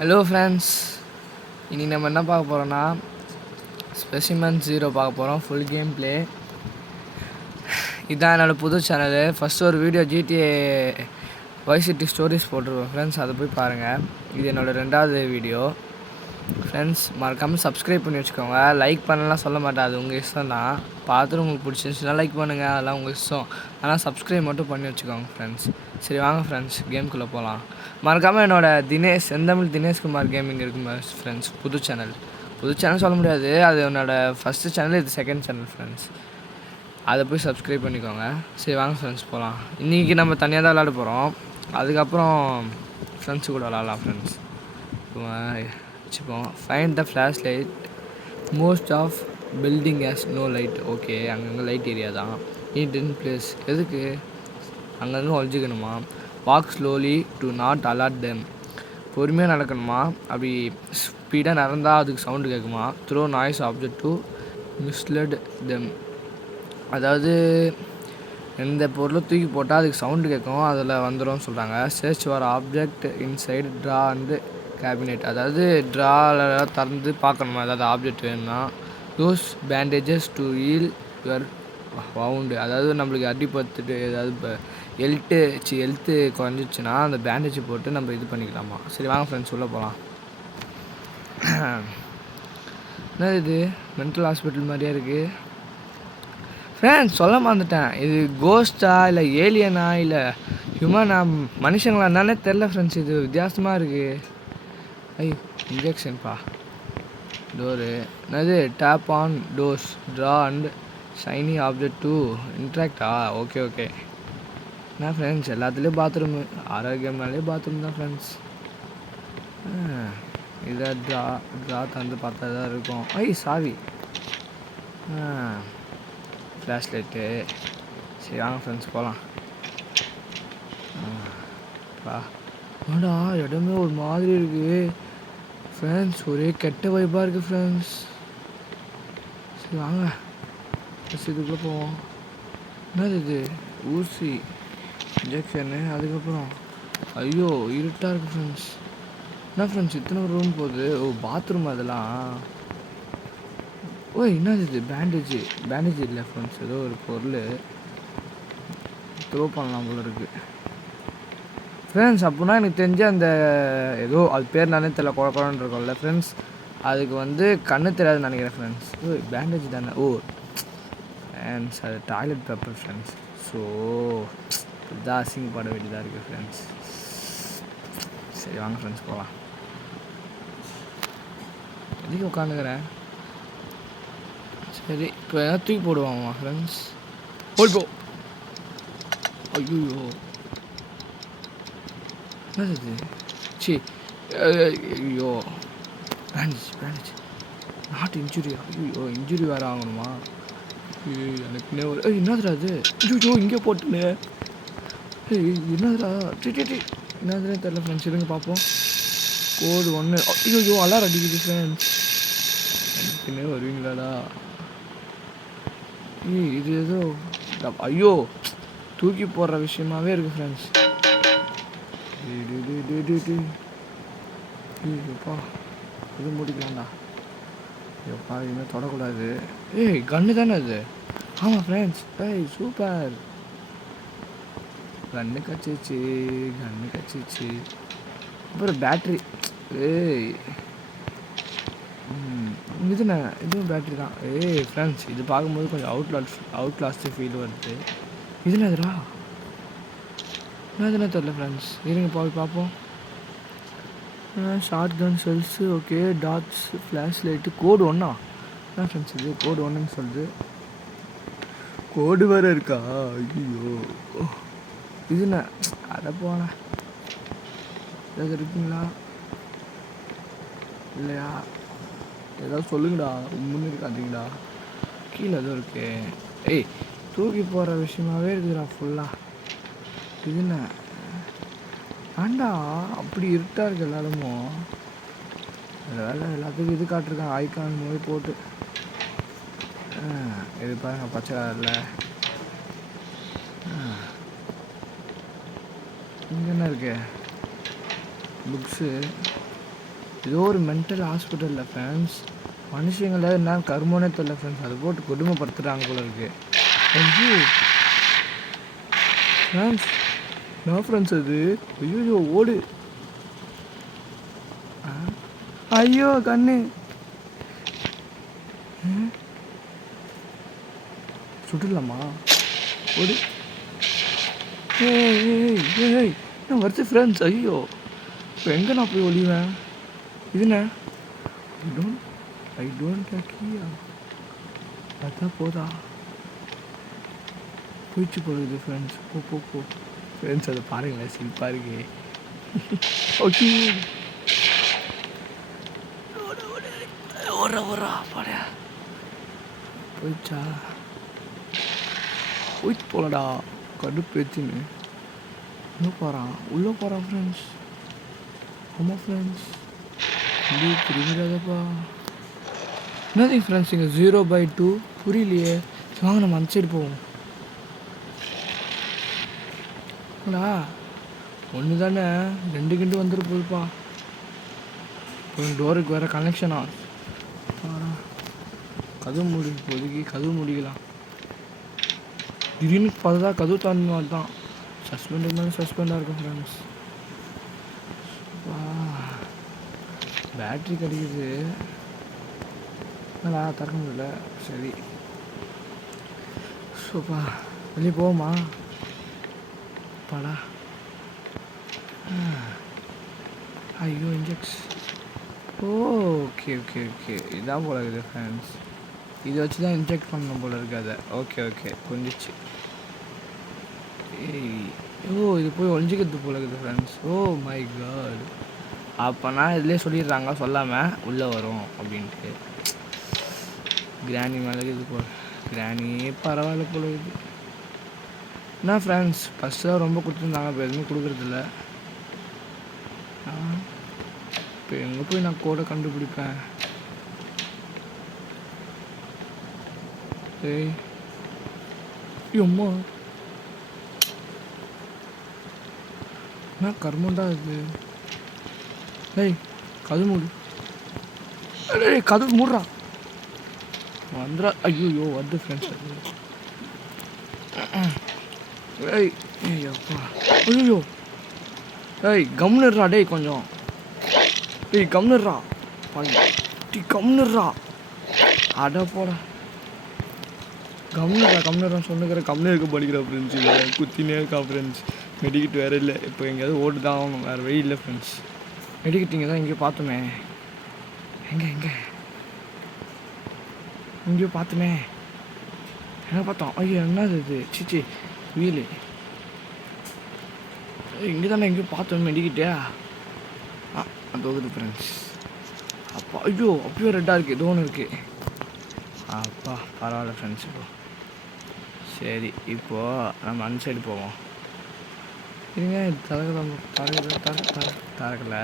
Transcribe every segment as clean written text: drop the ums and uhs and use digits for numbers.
Hello friends, இன்றைக்கி நம்ம என்ன பார்க்க போகிறோன்னா ஸ்பெசிமன் 0 பார்க்க போகிறோம். Full game play. இதுதான் என்னோடய புது சேனலு. ஃபஸ்ட்டு ஒரு video GTA vice city stories போட்டிருக்கோம் ஃப்ரெண்ட்ஸ், அதை போய் பாருங்கள். இது என்னோடய 2வது வீடியோ ஃப்ரெண்ட்ஸ். மறக்காமல் சப்ஸ்கிரைப் பண்ணி வச்சுக்கோங்க. லைக் பண்ணலாம் சொல்ல மாட்டேன், அது உங்கள் இஷ்டம் தான். பார்த்துட்டு உங்களுக்கு பிடிச்சிருந்துச்சுன்னா லைக் பண்ணுங்கள், அதெல்லாம் உங்கள் இஷ்டம். ஆனால் சப்ஸ்கிரைப் மட்டும் பண்ணி வச்சுக்கோங்க ஃப்ரெண்ட்ஸ். சரி வாங்க ஃப்ரெண்ட்ஸ், கேம்குள்ளே போகலாம். மறக்காமல் என்னோடய செந்தமிழ் தினேஷ்குமார் கேமிங் இருக்குமா ஃப்ரெண்ட்ஸ், புது சேனல் சொல்ல முடியாது, அது என்னோடய ஃபஸ்ட்டு சேனல், இது செகண்ட் சேனல் ஃப்ரெண்ட்ஸ். அதை போய் சப்ஸ்கிரைப் பண்ணிக்கோங்க. சரி வாங்க ஃப்ரெண்ட்ஸ் போகலாம். இன்றைக்கி நம்ம தனியாக தான் விளாட போகிறோம், அதுக்கப்புறம் ஃப்ரெண்ட்ஸு கூட விளாட்லாம் ஃப்ரெண்ட்ஸ். வச்சுப்போம். Find the flash light, most of building has no light. Okay, அங்கங்கே லைட் ஏரியா தான். இன் பிளேஸ், எதுக்கு அங்கங்கே ஒழிஞ்சிக்கணுமா? Walk slowly to not alert them. பொறுமையாக நடக்கணுமா? அப்படி ஸ்பீடாக நடந்தால் அதுக்கு சவுண்டு கேட்குமா? Throw noise object to mislead them. அதாவது எந்த பொருளும் தூக்கி போட்டால் அதுக்கு சவுண்டு கேட்கும், அதில் வந்துடும் சொல்கிறாங்க. Search for object inside drawer and cabinet. அதாவது ட்ராவில் திறந்து பார்க்கணுமா ஏதாவது ஆப்ஜெக்ட் வேணும்னா. Use bandages to heal your wound. அதாவது நம்மளுக்கு அடிபட்டுட்டு ஏதாவது இப்போ ஹெல்த்து குறைஞ்சிச்சுன்னா அந்த பேண்டேஜ் போட்டு நம்ம இது பண்ணிக்கலாமா. சரி வாங்க ஃப்ரெண்ட்ஸ் உள்ளே போகலாம். என்ன இது மென்டல் ஹாஸ்பிட்டல் மாதிரியே இருக்குது ஃப்ரெண்ட்ஸ். சொல்ல மறந்துட்டேன், இது கோஸ்டா இல்லை ஏலியனா இல்லை ஹியூமனா மனுஷங்களா என்னன்னே தெரில ஃப்ரெண்ட்ஸ். இது வித்தியாசமாக இருக்குது. இன்ஜெக்ஷன்ப்பா. டோரு என்னது? Tap on doors, drawer and shiny object to இன்ட்ராக்டா. ஓகே. என்ன ஃப்ரெண்ட்ஸ், எல்லாத்துலேயும் பாத்ரூமு. ஆரோக்கியம்னாலே பாத்ரூம் தான் ஃப்ரெண்ட்ஸ். இதை ட்ரா தந்து பார்த்தா தான் இருக்கும். சாவி. Flash light. சரி வாங்க ஃப்ரெண்ட்ஸ் போகலாம். இடமே ஒரு மாதிரி இருக்குது ஃப்ரெண்ட்ஸ், ஒரே கெட்ட வைப்பாக இருக்குது ஃப்ரெண்ட்ஸ். சரி வாங்க இதுக்குள்ளே போவோம். என்னது இது? ஊசி இன்ஜெக்ஷனு. அதுக்கப்புறம் ஐயோ இருட்டாக இருக்குது ஃப்ரெண்ட்ஸ். என்ன ஃப்ரெண்ட்ஸ் இத்தனை ஒரு ரூம் போகுது? பாத்ரூம் அதெல்லாம். என்னது இது? பேண்டேஜ் இல்லை ஃப்ரெண்ட்ஸ், ஏதோ ஒரு பொருள் த்ரோ பண்ணலாம் போல இருக்குது ஃப்ரெண்ட்ஸ். அப்படின்னா எனக்கு தெரிஞ்சு அந்த ஏதோ அது பேர் நானே தெரியல, குழப்பம்னு இருக்கும்ல ஃப்ரெண்ட்ஸ், அதுக்கு கண்ணு தெரியாதுன்னு நினைக்கிறேன் ஃப்ரெண்ட்ஸ். பேண்டேஜ் தானே? ஃப்ரெண்ட்ஸ் அது டாய்லெட் பேப்பர் ஃப்ரெண்ட்ஸ். ஸோ இதான் அசிங்கப்பட வேண்டியதாக இருக்குது ஃப்ரெண்ட்ஸ். சரி வாங்க ஃப்ரெண்ட்ஸ் போகலாம். எதுக்கு உட்காந்துக்கிறேன்? சரி இப்போ ஏதாவது தூக்கி போடுவாமா ஃப்ரெண்ட்ஸ்? போய்போ. ஐயோ என்னது? ஐயோ பேண்டேஜ் நாட் இன்ஜுரி. ஐயோ இன்ஜுரி வேறு ஆகணுமா? எனக்கு ஒரு என்னதுடா அது? ஐயோ இங்கே போட்டுன்னு என்னதுடா? என்னதுன்னு தெரில ஃப்ரெண்ட்ஸ். இருங்க பார்ப்போம். கோடு 1. ஐயோ அலாரம் அடிக்குது ஃப்ரெண்ட்ஸ். எனக்குன்னே வருவீங்களாடா? இது ஏதோ ஐயோ தூக்கி போடுற விஷயமாவே இருக்குது ஃப்ரெண்ட்ஸ். ஐயோப்பா இது முடிக்கலாம்டா. ஐயோப்பா இனிமேல் தொடக்கூடாது. கன்று தானே அது? ஆமாம் ஃப்ரெண்ட்ஸ். சூப்பர், கன்று கச்சிச்சு. அப்புறம் பேட்ரி. இதுவும் பேட்ரி தான். ஃப்ரெண்ட்ஸ் இது பார்க்கும்போது கொஞ்சம் அவுட்லாஸ்ட் ஃபீல் வருது. இது என்னதுடா? என்னதுன்னு தெரில ஃப்ரெண்ட்ஸ். இருங்க போய் பார்ப்போம். Shotgun shells. Okay that's flash light. Code 1 என்ன ஃப்ரெண்ட்ஸ் இது? கோடு 1ன்னு சொல்லுது. கோடு வேறு இருக்கா? ஐயோ இது என்ன? அதை போன ஏதாவது இருக்குங்களா இல்லையா? ஏதாவது சொல்லுங்கடா, முன்னு இருக்காதீங்கடா. கீழே எதுவும் இருக்கு. தூக்கி போகிற விஷயமாகவே இருக்குதுடா ஃபுல்லாக. இது என்ன? ஆண்டா அப்படி இருட்டாக இருக்குது எல்லாருமும். வேலை எல்லாத்துக்கும் இது காட்டிருக்காங்க ஐக்கான் மாதிரி போட்டு. இது பாருங்க பச்சை கலரில். இங்கே என்ன இருக்கு? புக்ஸு. ஏதோ ஒரு மென்டல் ஹாஸ்பிட்டலில் ஃப்ரெண்ட்ஸ் மனுஷங்களை என்ன கருமோனே தெரியல ஃப்ரெண்ட்ஸ், அதை போட்டு கொடுமைப்படுத்துகிறாங்க போல இருக்கு. ஐயோ ஃப்ரெண்ட்ஸ், நான் ஃப்ரெண்ட்ஸ் அது, ஐயோ ஓடு. ஐயோ கண்ணு சுட்டுடலாமா? ஓடு. ஏய் நான் வருது ஃப்ரெண்ட்ஸ். ஐயோ இப்போ எங்கே நான் போய் ஒளிவேன்? இதுண்ணே ஐ டோன்ட் கீயா, அதான் போதா போயிடுச்சு போகுது ஃப்ரெண்ட்ஸ். போ ஃப்ரெண்ட்ஸ், அதை பாருங்களேன், சிரிப்பா இருக்கு. ஓகே ஓடுறா பாரு. போயிடுச்சா? போயிட்டு போலடா, கடுப்பு ஏற்றின்னு இன்னும் போகிறான், உள்ளே போகிறான் ஃப்ரெண்ட்ஸ். ஆமாம் ஃப்ரெண்ட்ஸ், புரியுதாப்பா. என்னது ஃப்ரெண்ட்ஸ் இங்கே 0/2 புரியலையே. வாங்க நம்ம அந்த சைடு போவோம். ஒன்று தானே, 2 கிண்டு வந்துட்டு போகுதுப்பா. டோருக்கு வேறு கனெக்ஷனா? கதவு மூடி, இப்போதைக்கு கதவு முடிக்கலாம். திடீர்னு பார்த்தா கதவு திறந்து தான் சஸ்பெண்ட் மேலே சஸ்பெண்டாக இருக்கும் ஃப்ரெண்ட்ஸ். பேட்ரி கிடைக்குது, என்னடா திறக்க முடியல. சரி சூப்பா, வெளியே போவோமா? பாடா. ஐயோ இன்ஜெக்ஸ். ஓகே இதான் போல இருக்குது ஃப்ரெண்ட்ஸ். இதை வச்சு தான் இன்ஜெக்ட் பண்ணணும் போல இருக்குது அதை. ஓகே புரிஞ்சிச்சு. இது போய் ஒழிஞ்சிக்கிறது போல இருக்குது ஃப்ரெண்ட்ஸ். Oh my God. அப்போனா இதுலேயே சொல்லிடுறாங்க சொல்லாமல் உள்ளே வரும் அப்படின்ட்டு. கிராணி மேலே இது போல், கிராணியே பரவாயில்ல போல இது. என்ன ஃப்ரெண்ட்ஸ், ஃபஸ்ட்டு ரொம்ப கொடுத்துருந்தாங்க, இப்போ எதுவுமே கொடுக்குறதில்ல. இப்போ எங்கே போய் நான் கோடை கண்டுபிடிப்பேன்? அம்மா என்ன கர்மண்டா இது? கதவு மூடு. கதவு மூடுறா வந்துடா. ஐயோ வருது ஃப்ரெண்ட்ஸ். அப்பா ஐயோ கம்னுடுறா டேய் கொஞ்சம். கம்னுடுறா கம்னுடுறா. அட போடா, கம்னுறான்னு சொன்னுக்கிற. கம்னு இருக்க படிக்கிற ஃப்ரெண்ட்ஸ். இல்லை குத்தினே இருக்கா ஃப்ரெண்ட்ஸ். மெடிக்கிட் வேறு இல்லை. இப்போ எங்கேயாவது ஓட்டு தான் ஆகணும், வேறு வழி இல்லை ஃப்ரெண்ட்ஸ். மெடிக்கிட்டிங்க தான் எங்கேயோ பார்த்தோமே. எங்கேயோ பார்த்தோமே, என்ன பார்த்தோம்? ஐயோ என்னது இது? சிச்சி வீலு. இங்கே தானே எங்கேயோ பார்த்தோம் மெடிக்கிட்டே. அது போகுது ஃப்ரெண்ட்ஸ். அப்பா ஐயோ அப்பயோ ரெட்டாக இருக்குது, ஏதோ ஒன்று இருக்குது. அப்பா பரவாயில்ல ஃப்ரெண்ட்ஸ். இப்போ சரி, இப்போது நம்ம அந்த சைடு போவோம். இருங்க, திறக்கலை.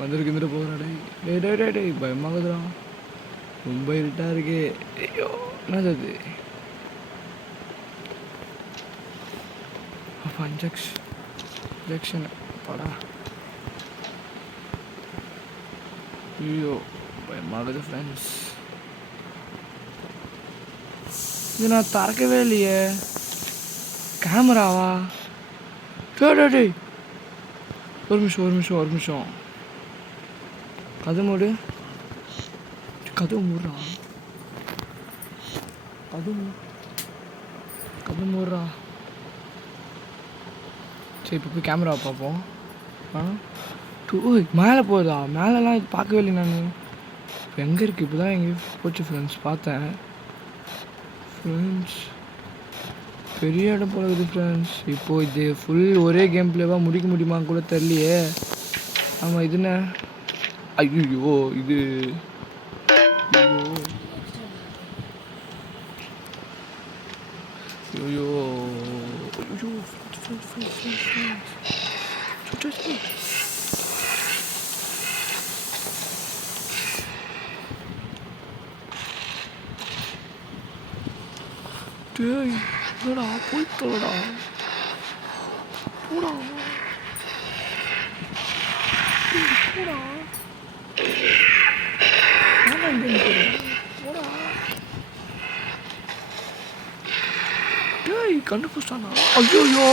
வந்துருக்கு போகிறா. டேய் பயமாகுதுடா, ரொம்ப இருட்டாக இருக்கு. ஐயோ என்னது அது? அப்பா இன்ஜெக்ஷன் படா. ஐயோ பயமாகுது ஃப்ரெண்ட்ஸ். இது நான் திறக்கவே இல்லையே. கேமராவா? டேய் ஒரு நிமிஷம். கதவு மூடுறா. சரி இப்போ போய் கேமராவை பார்ப்போம். மேலே போகுதா? மேலெலாம் இது பார்க்கவே இல்லை நான். இப்போ எங்கே இருக்குது? இப்போ தான் எங்கேயும் போச்சு ஃப்ரெண்ட்ஸ், பார்த்தேன் ஃப்ரெண்ட்ஸ். பெரிய இடம் போல இருக்குது ஃப்ரெண்ட்ஸ். இப்போது இது ஃபுல் ஒரே கேம் பிளேவாக முடிக்க முடியுமான்னு கூட தெரியலையே. ஆமாம் இதுண்ணே. ஐயோ இது ஐயோ டேய் என்னடா போய் தொலைடா போடா. போடா நான் இங்கே நிற்கிறேன் போடா டேய் கண்டுபிடிச்சானா ஐயோ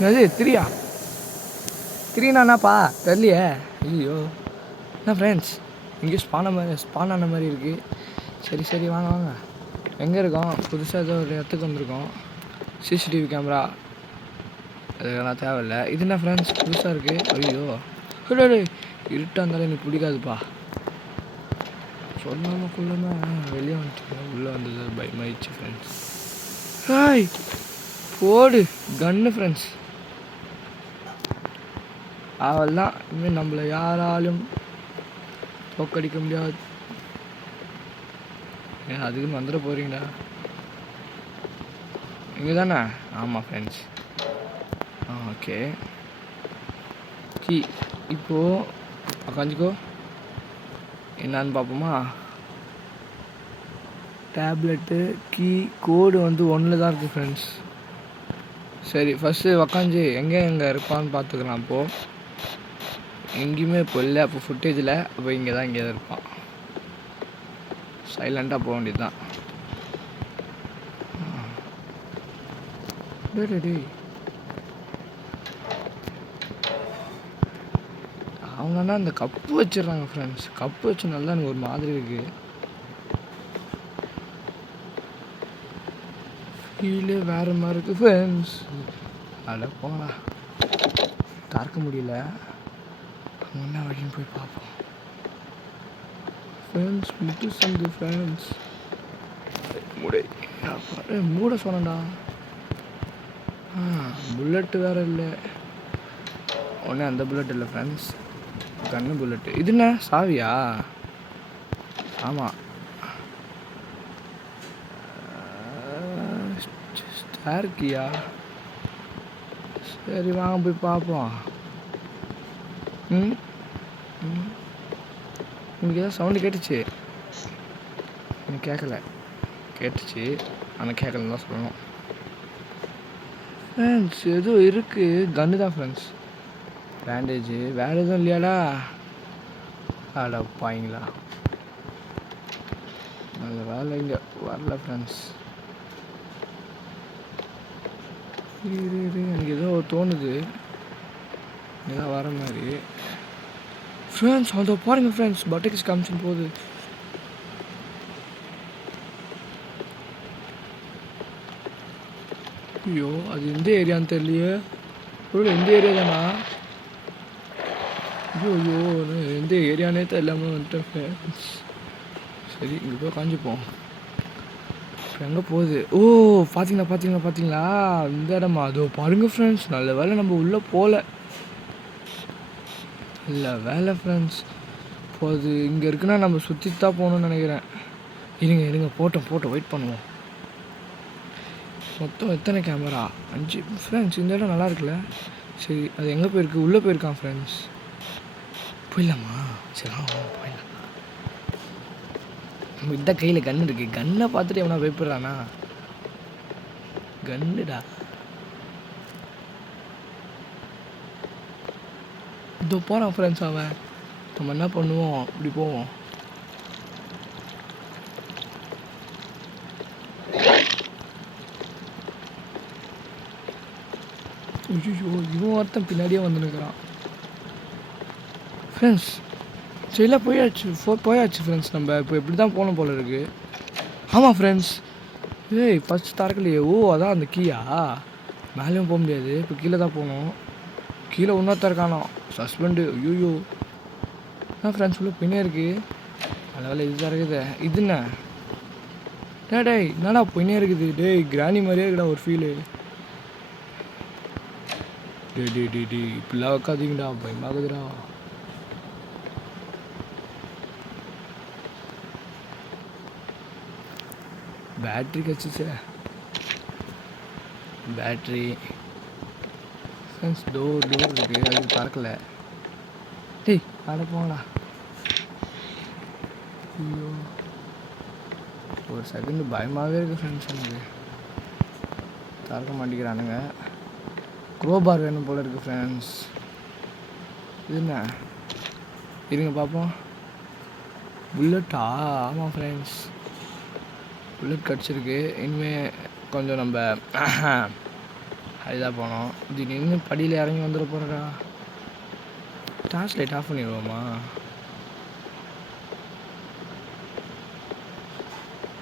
அது திரியா திரினாப்பா தெரியலையே ஐயோ என்ன ஃப்ரெண்ட்ஸ் இங்கே ஸ்பான் ஆன மாதிரி இருக்குது சரி வாங்க வாங்க எங்கே இருக்கோம் புதுசாக ஏதோ ஒரு இடத்துக்கு வந்திருக்கோம் சிசிடிவி கேமரா அதெல்லாம் தேவையில்லை இது என்ன ஃப்ரெண்ட்ஸ் புதுசாக இருக்குது ஐயோ இருட்டாக இருந்தாலும் எனக்கு பிடிக்காதுப்பா சொல்லாமல் கொள்ளாமல் வெளியே வந்துட்டு உள்ளே வந்தது பயமாயிடுச்சு ஃப்ரெண்ட்ஸ் ஹாய் போடு கன்னு ஃப்ரெண்ட்ஸ் அவெல்லாம் இனிமேல் நம்மளை யாராலும் தோக்கடிக்க முடியாது ஏன் அதுக்குன்னு வந்துட போகிறீங்களா இங்கே தானே ஆமாம் ஃப்ரெண்ட்ஸ் ஓகே கீ இப்போது உக்காந்துக்கோ என்னான்னு பார்ப்போமா டேப்லெட்டு கீ கோடு வந்து ஒன்றில் தான் இருக்குது ஃப்ரெண்ட்ஸ் சரி ஃபஸ்ட்டு உக்காந்து எங்கே இருப்பான்னு பார்த்துக்கலாம் அப்போது எங்கேயுமே இப்போ இல்லை அப்போ ஃபுட்டேஜில் அப்போ இங்கே தான் இருப்பான் சைலண்ட்டாக போக வேண்டியது தான் அவங்கன்னா இந்த கப்பு வச்சிடுறாங்க ஃப்ரெண்ட்ஸ் கப்பு வச்சு நல்லா எனக்கு ஒரு மாதிரி இருக்குது ஃபீலே வேறு மாதிரி இருக்குது ஃப்ரெண்ட்ஸ் அட போங்களா திறக்க முடியல முன்ன வரைக்கும் போய் பார்ப்போம் ஃப்ரெண்ட்ஸ் முட்டு சந்து ஃப்ரெண்ட்ஸ் மூட சொன்னடா புல்லட்டு வேறு இல்லை ஒன்று அந்த புல்லட் இல்லை ஃப்ரெண்ட்ஸ் கண்ணு புல்லட்டு இது என்ன சாவியா ஆமாம் ஸ்டார்க்கியா சரி வாங்க போய் பார்ப்போம் உங்களுக்கு ஏதோ சவுண்டு கேட்டுச்சு எனக்கு கேட்டுச்சு ஆனால் கேட்கலன்னு தான் சொல்லணும் ஃப்ரெண்ட்ஸ் எதுவும் இருக்குது கன்று தான் ஃப்ரெண்ட்ஸ் பேண்டேஜு வேறு எதுவும் இல்லையாடா ஆடா பாய்ங்களா நல்ல வேலை இங்கே வரல ஃப்ரெண்ட்ஸ் எனக்கு ஏதோ தோணுது இதான் வர மாதிரி ஃப்ரெண்ட்ஸ் அதை பாருங்கள் ஃப்ரெண்ட்ஸ் பட்டர்கிஸ் காமிச்சுன்னு போகுது ஐயோ அது எந்த ஏரியான்னு தெரியலையே பொருள் எந்த ஏரியா தானா ஐயோ எந்த ஏரியானே தெரியலாமல் வந்துட்டேன் ஃப்ரெண்ட்ஸ் சரி இங்கே போய் காஞ்சிப்போம் இப்போ எங்கே போகுது ஓ பார்த்தீங்களா இந்த இடமா அதோ பாருங்கள் ஃப்ரெண்ட்ஸ் நல்ல வேலை நம்ம உள்ளே போகல இல்லை வேலை ஃப்ரெண்ட்ஸ் இப்போ அது இங்கே இருக்குன்னா நம்ம சுற்றி தான் போகணுன்னு நினைக்கிறேன் இருங்க போட்டோம் வெயிட் பண்ணுவோம் மொத்தம் எத்தனை கேமரா 5 ஃப்ரெண்ட்ஸ் இந்த இடம் நல்லா இருக்குல்ல சரி அது எங்கே போயிருக்கு உள்ளே போயிருக்கான் ஃப்ரெண்ட்ஸ் போயிடலாமா சரி போயிடலாம் நம்ம இந்த கையில் கன்று இருக்குது கன்னை பார்த்துட்டு எவனா பயப்படுறானா கன்னுடா இதோ போகிறான் ஃப்ரெண்ட்ஸ் அவன் நம்ம என்ன பண்ணுவோம் இப்படி போவோம் ஐயோ இவன் ஒருத்தன் பின்னாடியே வந்துருக்கிறான் ஃப்ரெண்ட்ஸ் சரியில்ல போயாச்சு ஃப்ரெண்ட்ஸ் நம்ம இப்போ எப்படி தான் போகணும் போல இருக்குது ஆமாம் ஃப்ரெண்ட்ஸ் ஃபஸ்ட் திறக்கலையே ஓ அதான் அந்த கீயா மேலேயும் போக முடியாது இப்போ கீழே தான் போகணும் கீழே இன்னொருத்தர் இருக்கானோ சஸ்பெண்டு ஐயோ ஃப்ரெண்ட்ஸ் உள்ள பின்னே இருக்குது நல்ல வேலை இதுதான் இருக்குது இது என்ன டேய் என்னடா பின்னே இருக்குது டேய் கிராணி மாதிரியே இருக்குடா ஒரு ஃபீலு டே இப்படிலாம் வைக்காதீங்கடா பயமாகுதுடா பேட்ரி கச்சிச்சே பேட்ரி ஃப்ரெண்ட்ஸ் டோர் இருக்குது அது திறக்கல டேய் அட போங்கடா ஐயோ ஒரு செகண்டு பயமாகவே இருக்குது ஃப்ரெண்ட்ஸ் எனக்கு திறக்க மாட்டேங்கிறானுங்க. க்ரோபார் வேணும் போல இருக்குது ஃப்ரெண்ட்ஸ். இது என்ன இருங்க பார்ப்போம். புல்லட்டா? ஆமாம் ஃப்ரெண்ட்ஸ், புல்லட் கிடச்சிருக்கு. இனிமேல் கொஞ்சம் நம்ம அதுதான் போனோம். இது நின்று படியில் இறங்கி வந்துட போகிறடா. டார்ச் லைட் ஆஃப் பண்ணிடுவோமா?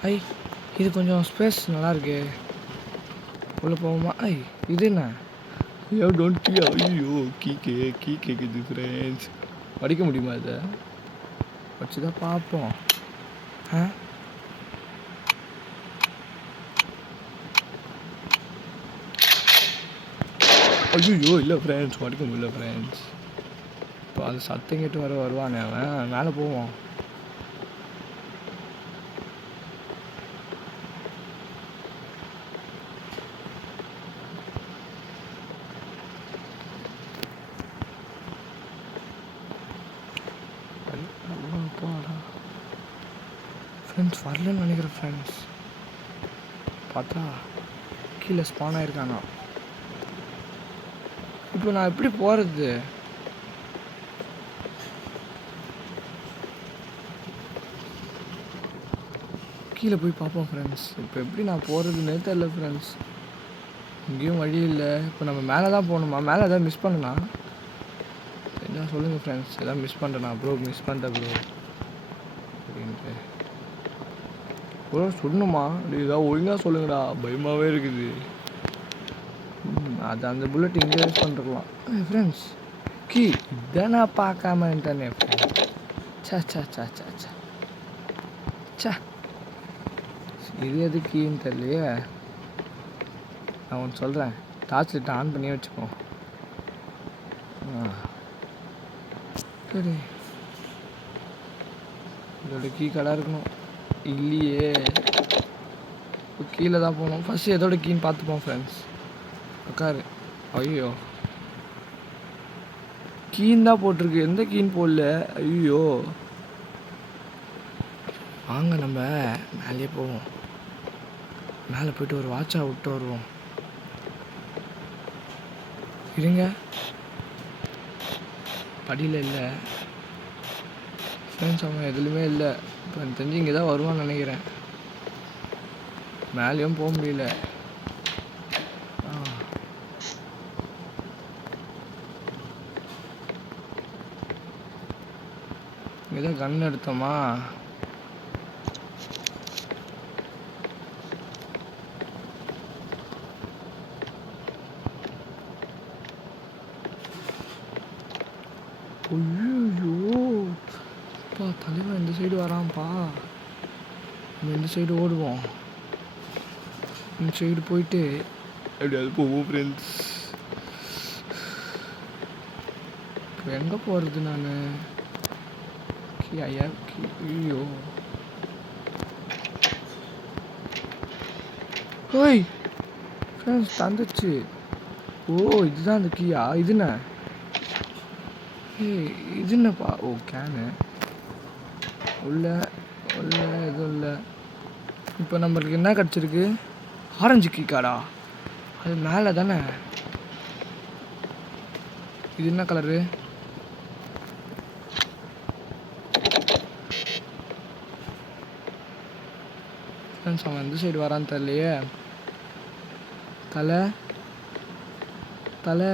ஐ, இது கொஞ்சம் ஸ்பேஸ் நல்லாயிருக்கு. உள்ளே போவோமா? ஐ, இது என்ன? ஐயோ டோன்ட் கீ. ஐயோ கீ கேட்குது ஃப்ரெண்ட்ஸ். படிக்க முடியுமா இதை? வச்சு தான் பார்ப்போம். ஐயோ இல்லை ஃப்ரெண்ட்ஸ், படிக்க முடியல ஃப்ரெண்ட்ஸ். இப்போ அது சத்தம் கேட்டு வருவானே அவன். மேலே போவோம். ஃப்ரெண்ட்ஸ் வரலன்னு நினைக்கிறேன் ஃப்ரெண்ட்ஸ். பார்த்தா கீழே ஸ்பான் ஆகிருக்கானா. இப்போ நான் எப்படி போகிறது? கீழே போய் பார்ப்போம் ஃப்ரெண்ட்ஸ். இப்போ எப்படி நான் போகிறதுன்னே தெரியல ஃப்ரெண்ட்ஸ். இங்கேயும் வழி இல்லை. இப்போ நம்ம மேலே தான் போகணுமா? மேலே எதாவது மிஸ் பண்ணனா? என்ன சொல்லுங்கள் ஃப்ரெண்ட்ஸ், எதாவது மிஸ் பண்ணுறேண்ணா? ப்ரோ மிஸ் பண்ணிட்டேன் ப்ரோ அப்படின்ட்டு. ப்ரோ சொல்லணுமா? ஏதாவது ஒழுங்காக சொல்லுங்கடா, பயமாகவே இருக்குது. அது அந்த புல்லட் இங்கே யூஸ் பண்ணிருக்கலாம். ஃப்ரெண்ட்ஸ் கீ இதை நான் பார்க்காம இருந்தேனே. சா சா சா சா சா சா, இது எது கீன்னு தெரியலையே. நான் ஒன்று சொல்கிறேன், டார்ச் லைட்டை ஆன் பண்ணி வச்சுப்போம். சரி, இதோட கீ கடை இருக்கணும். இல்லையே, இப்போ கீழே தான் போகணும். ஃபஸ்ட்டு எதோட கீன்னு பார்த்துப்போம் ஃப்ரெண்ட்ஸ். உட்காரு. ஐயோ கீன்னு தான் போட்டிருக்கு, எந்த கீன்னு போடல. ஐயோ வாங்க நம்ம மேலே போவோம். மேலே போய்ட்டு ஒரு வாட்சா விட்டு வருவோம். இருங்க, படியில் இல்லை ஃப்ரெண்ட்ஸ், அவன் எதுலையுமே இல்லை. இப்போ எனக்கு தெரிஞ்சு இங்கே தான் வருவான்னு நினைக்கிறேன். மேலேயும் போக முடியல. இங்கே தான் கன் எடுத்தோமா? ஐயோ பா, தலைவன் இந்த சைடு வரான்ப்பா. நம்ம இந்த சைடு ஓடுவோம். இந்த சைடு போயிட்டு எப்படியாவது போவோம் ஃப்ரெண்ட்ஸ். இப்போ எங்கே போகிறது நான்? ஐயா ஐயோ ஓய் ஃப்ரெண்ட்ஸ் தந்துச்சு. ஓ இதுதான் அந்த கீயா? இதுண்ணே இது என்னப்பா? ஓ கேனு உள்ள உள்ள எதுவும் இல்லை. இப்போ நம்மளுக்கு என்ன கிடச்சிருக்கு? ஆரஞ்சு கீ கார்டா? அது மேலே தானே. இது என்ன கலரு? ஃப்ரெண்ட்ஸ் அவன் எந்த சைடு வரான்னு தெரியலையே. தலை தலை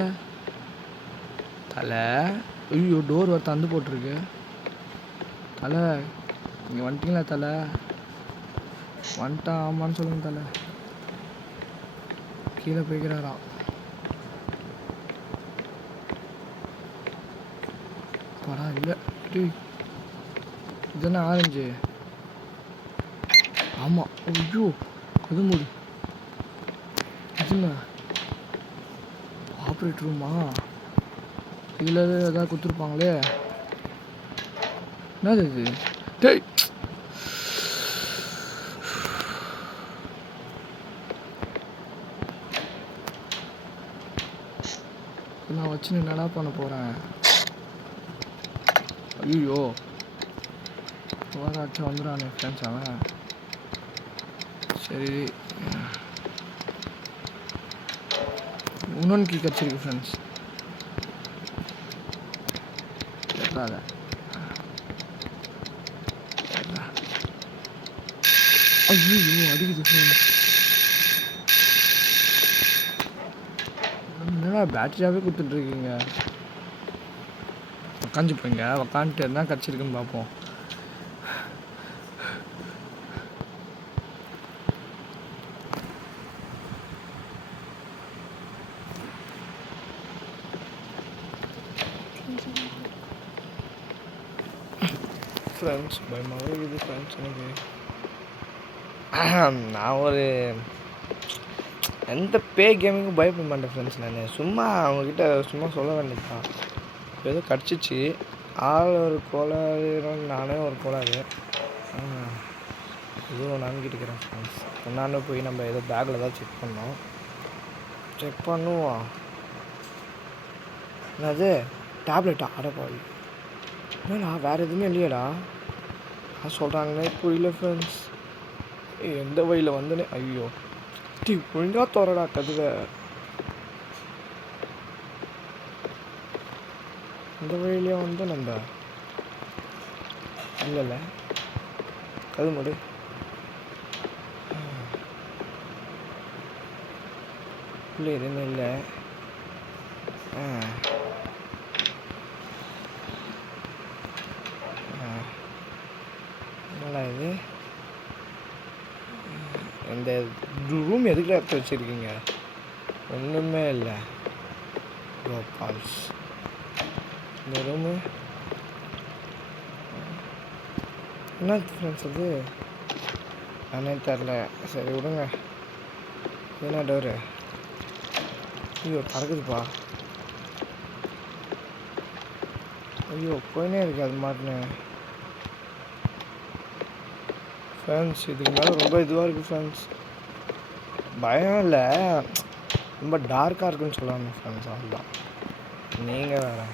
தலை ஐயோ டோர் வர தந்து போட்டிருக்கு. தலை இங்கே வந்துட்டீங்களா? தலை வந்துட்டான். ஆமான்னு சொல்லுங்க தலை. கீழே போய்க்கிறாராம். படா இல்லை இதுதானே ஆரஞ்சு? ஆமாம். ஐயோ அது மூடு. இதுண்ணா ஆப்ரேட் ரூமா? இதில் எதாவது கொடுத்துருப்பாங்களே. என்னது இது? டேய் நான் வச்சு என்னடா பண்ண போகிறேன்? ஐயோ ஓராச்சும் வந்துடானே ஃப்ரெண்ட்ஸ் அவன். சரி இன்னொன்று கீ கிடச்சிருக்கு ஃப்ரெண்ட்ஸ். ஐயோ அடிக்குது ஃப்ரெண்ட்ஸ். என்னடா பேட்டரியாகவே கொடுத்துட்ருக்கீங்க. உக்காஞ்சி போய்ங்க, உக்காந்துட்டு என்ன கிடச்சிருக்குன்னு பார்ப்போம். ஃப்ரெண்ட்ஸ் பயமாகவே இருக்குது ஃப்ரெண்ட்ஸ் எனக்கு. நான் ஒரு எந்த கேமிங்கும் பயப்பட மாட்டேன் ஃப்ரெண்ட்ஸ். நான் சும்மா அவங்கக்கிட்ட சும்மா சொல்ல வேண்டியது தான். இப்போ எதுவும் கிடச்சிச்சு, ஆள் ஒரு கோளாறு, நானே ஒரு கோளாறு. இதுவும் நம்பிக்கிட்டு இருக்கிறேன் ஃப்ரெண்ட்ஸ். கொண்டாந்து போய் நம்ம ஏதோ பேக்கில் தான் செக் பண்ணோம். செக் பண்ணுவோம். என்னது டேப்லெட்டா? அடப்பாவி, என்னடா வேறு எதுவுமே இல்லையாடா? சொல்கிறாங்களே புரியல ஃப்ரெண்ட்ஸ். எந்த வழியில் வந்தனே? ஐயோ ஒழுங்காக தோறடா கதுவை. இந்த வழியிலே வந்து நம்ம இல்லைல்ல கது முடி. இல்லை எதுவுமே இல்லை. என்னடா இது? இந்த ரூம் எதுக்குள்ள எடுத்து வச்சுருக்கீங்க? ஒன்றுமே இல்லை. கோபால்ஸ் இந்த ரூமு என்ன ஃப்ரெண்ட்ஸ் அது? நானே தெரில. சரி விடுங்க. என்ன டோரு? ஐயோ திறக்குதுப்பா. ஐயோ போயினே இருக்கு அது மாட்டுன்னு. ஃப்ரெண்ட்ஸ் இதுக்கு மேலே ரொம்ப இதுவாக இருக்குது ஃப்ரெண்ட்ஸ். பயம் இல்லை, ரொம்ப டார்க்காக இருக்குன்னு சொல்லுவாங்க ஃப்ரெண்ட்ஸ். அதுதான். நீங்கள் வேறு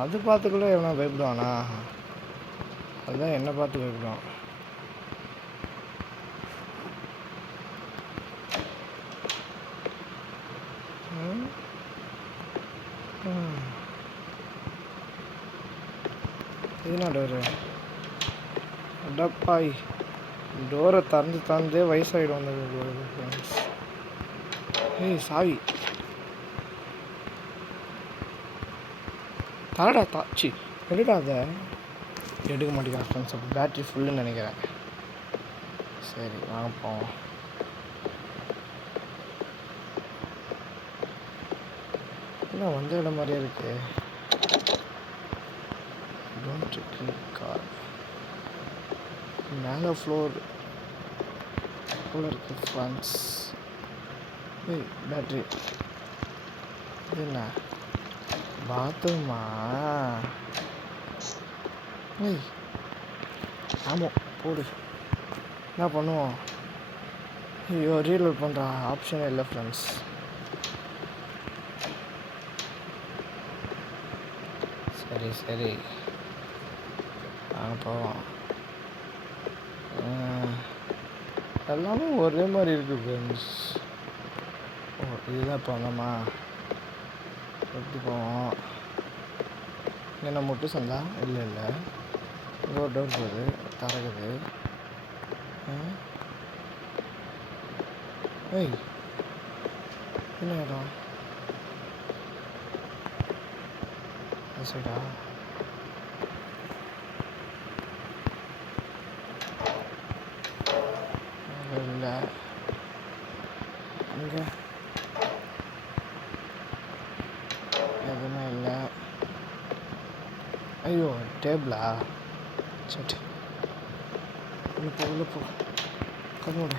அது பார்த்துக்குள்ள எவனா பயப்படுவானா? அதுதான் என்னை பார்த்து பயப்படுவான். இதுனா டோரு? அடப்பாய், டோரை திறந்தே வயசாகிடும் வந்தது ஃப்ரெண்ட்ஸ். ஏய் சாவி தரடா தாச்சி எடுடா. அதை எடுக்க மாட்டேங்கிறேன் ஃப்ரெண்ட்ஸ். அப்போ பேட்ரி ஃபுல்லுன்னு நினைக்கிறேன். சரி வாங்க போவோம். என்ன வந்த இடம் மாதிரியே இருக்குது. கார் மேலே ஃப்ளோர் போல இருக்கு ஃப்ரெண்ட்ஸ். ஏய் பேட்ரி இது என்ன? பாத்ரூமா? ஏய் ஆமாம் போடு. என்ன பண்ணுவோம்? ஐயோ ரீலோட் பண்ணுற ஆப்ஷனே இல்லை ஃப்ரெண்ட்ஸ். சரி சரி போவோம். எல்லாமே ஒரே மாதிரி இருக்குது ஃப்ரெண்ட்ஸ். ஓ இதுதான் போனோமா? எப்படி போவோம்? என்ன முட்டு சந்தா? இல்லை இல்லை, இங்கே ஒரு டோர் போகுது, திறக்குது. ஏய் என்ன இடம்? சைடா? இல்லை இங்கே எதுவுமே இல்லை. ஐயோ டேபிளா? சரி உள்ள போ கதோட.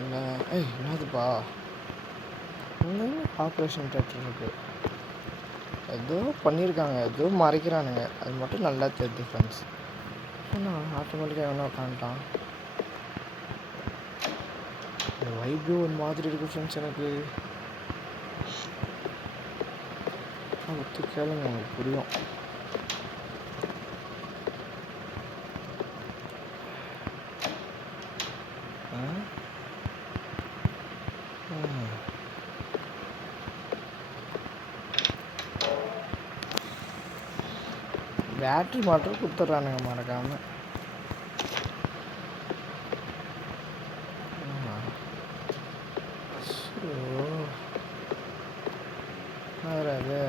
இல்லை. ஏய் என்னதுப்பா? ஆப்ரேஷன் தேட்டர் இருக்குது. ஏதோ பண்ணியிருக்காங்க, ஏதோ மறைக்கிறானுங்க. அது மட்டும் நல்லா தெரியுது ஃப்ரெண்ட்ஸ். ஆனால் ஆட்டோமேட்டிக்காக எவனா உட்காந்துட்டான். இந்த வைப்பு ஒரு மாதிரி இருக்குது ஃப்ரெண்ட்ஸ். எனக்கு ஒத்து கேளுங்க, உங்களுக்கு புரியும். பேட்ரி மட்டும் கொடுத்துட்றானுங்க மறக்காமல். ஸோ வேறு அது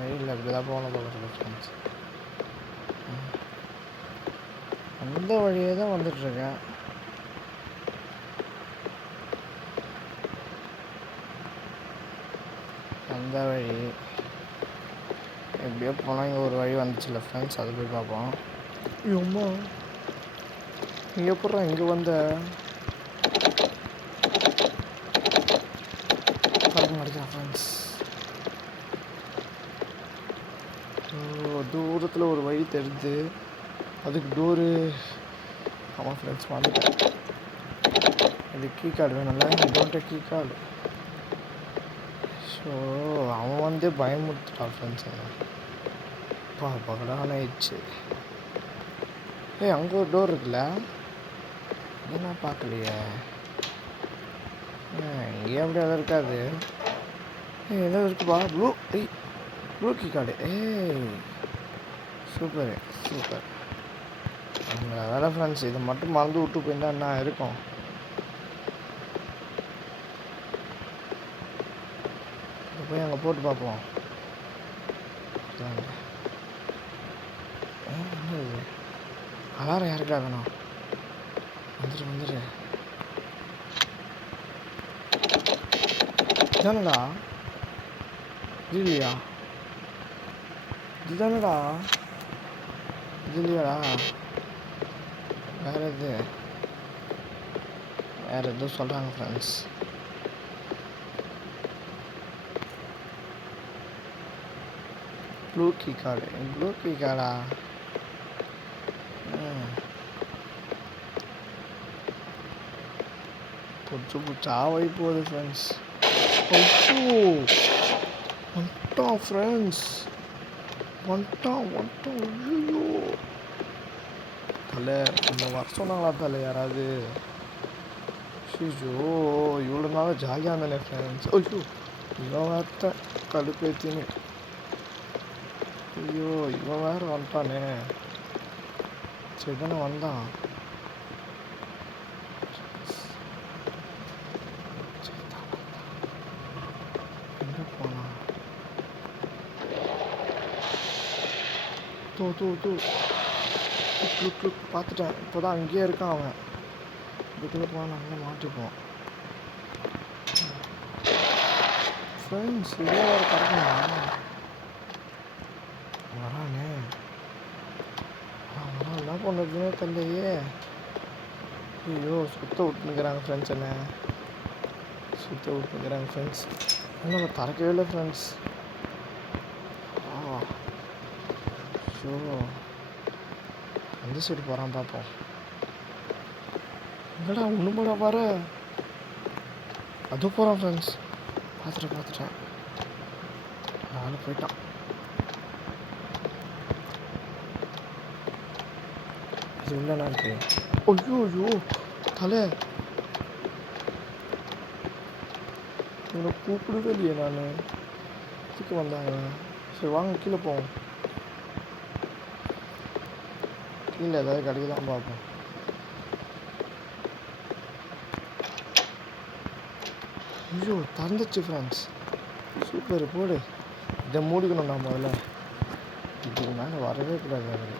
வெயில் அப்படி தான் போன போகிறது ஃப்ரெண்ட்ஸ். அந்த வழியே தான் வந்துட்டுருக்கேன். அந்த வழி எப்படியோ போனால் இங்கே ஒரு வழி வந்துச்சுல்ல ஃப்ரெண்ட்ஸ், அது போய் பார்ப்போம். அம்மா இங்கே எப்பட்றா இங்கே வந்த பறக்க மாட்டேங்கிறான் ஃப்ரெண்ட்ஸ். தூரத்தில் ஒரு வழி தெரியுது, அதுக்கு டோரு. ஆமாம் ஃப்ரெண்ட்ஸ் வந்துட்டேன். இது கீ கார்டு வேணும்ல, டோன்ட் கீ கார்டு. ஸோ அவன் வந்து பயமுறுத்துட்டான் ஃப்ரெண்ட்ஸ். பகடான ஆயிடுச்சு. அங்கே ஒரு டோர் இருக்குல்ல, அதை நான் பார்க்கலையே. இங்கே அப்படி எதாவது இருக்காது. ஏதோ இருக்குப்பா. Blue key card. Super super. அங்கே வேலை ஃப்ரெண்ட்ஸ், இதை மட்டும் மறந்து விட்டு போயிருந்தா என்ன இருக்கும். போய் அங்கே போட்டு பார்ப்போம். அலாரம் யாருக்கா வேணும்? வந்துடு. இதுதானடா? இது இல்லையா? இதுதானடா? இது இல்லையாடா? வேறு எதுவும் சொல்கிறாங்க ஃப்ரெண்ட்ஸ். ப்ளூ கீ கார்டா? புச்சா வழி போகுது ஃப்ரெண்ட்ஸ். வந்துட்டான் ஃப்ரெண்ட்ஸ், வந்துட்டான். ஐயோ தலை, இந்த வர சொன்னாங்களா தலை யாராவது? ஐயோ இவ்வளோ நாள் ஜாலியாக இருந்தானே ஃப்ரெண்ட்ஸ். ஐயோ இவன் வேற கடுப்பேத்தின்னு. ஐயோ இவன் வேறு வந்துட்டானே. சரி தானே வந்தான். எங்கே போனான்? தூ பார்த்துட்டேன். இப்போ தான் அங்கேயே இருக்கான் அவன். இதுக்குள்ளே போனால் நாங்கள் மாட்டிப்போம் ஃப்ரெண்ட்ஸ். இதே வேறு கரெக்டுங்களா? வரானே, என்ன பண்ணுறதுன்னே தெரியலையே. ஐயோ சுத்த விட்டுனுக்கிறாங்க ஃப்ரெண்ட்ஸ். என்ன சுத்த விட்டுனுக்கிறாங்க ஃப்ரெண்ட்ஸ். நம்ம திறக்கவே இல்லை ஃப்ரெண்ட்ஸ். ஷோ அந்த சைடு போகிறான் பார்ப்போம். என்னடா ஒன்றுமாடா வர? அது போகிறான் ஃப்ரெண்ட்ஸ். பார்த்துட்டேன். நானும் போயிட்டான். இது உள்ளனா இருக்கு. ஐயோ தலை, இவனை கூப்பிடவே இல்லையே நான். இதுக்கு வந்தாங்க. சரி வாங்க கீழே போவோம். கீழே ஏதாவது கிடைக்குதான் பார்ப்போம். ஐயோ திறந்துச்சு ஃப்ரெண்ட்ஸ். சூப்பர், போடு. இதை மூடிக்கணும் நான் முதல்ல. இதுக்கு மேலே வரவே கூடாது. அது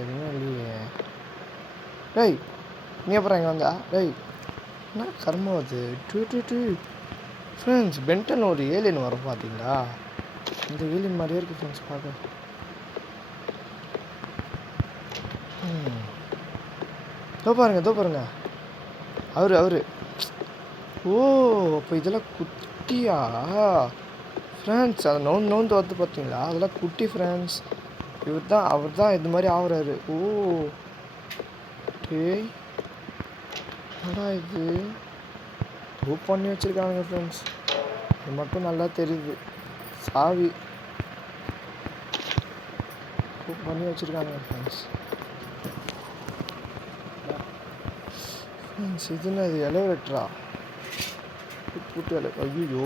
எதுவுமே இல்லையே. டேய் நீ அப்புறம் இங்கே வந்தா? டேய் என்ன கர்மம் அது? டூ ஃப்ரெண்ட்ஸ், பென்டன் ஒரு ஏலியன் வரும் பார்த்தீங்களா? இந்த ஏலியன் மாதிரியே இருக்குது ஃப்ரெண்ட்ஸ் பார்க்க. தோ பாருங்க அவரு. ஓ அப்போ இதெல்லாம் குட்டியா ஃப்ரெண்ட்ஸ்? அதை நோந்து வந்து பார்த்தீங்களா? அதெல்லாம் குட்டி ஃப்ரெண்ட்ஸ். அவர் தான் இது மாதிரி ஆகுறாரு. ஓ டேய் என்னடா இது? ரூப் பண்ணி வச்சுருக்கானுங்க ஃப்ரெண்ட்ஸ். இது மட்டும் நல்லா தெரியுது. சாவி ரூப் பண்ணி வச்சுருக்கானுங்க ஃப்ரெண்ட்ஸ். இதுன்னு இது எலவேட்டரா? குட்டி வேலை. ஐயோ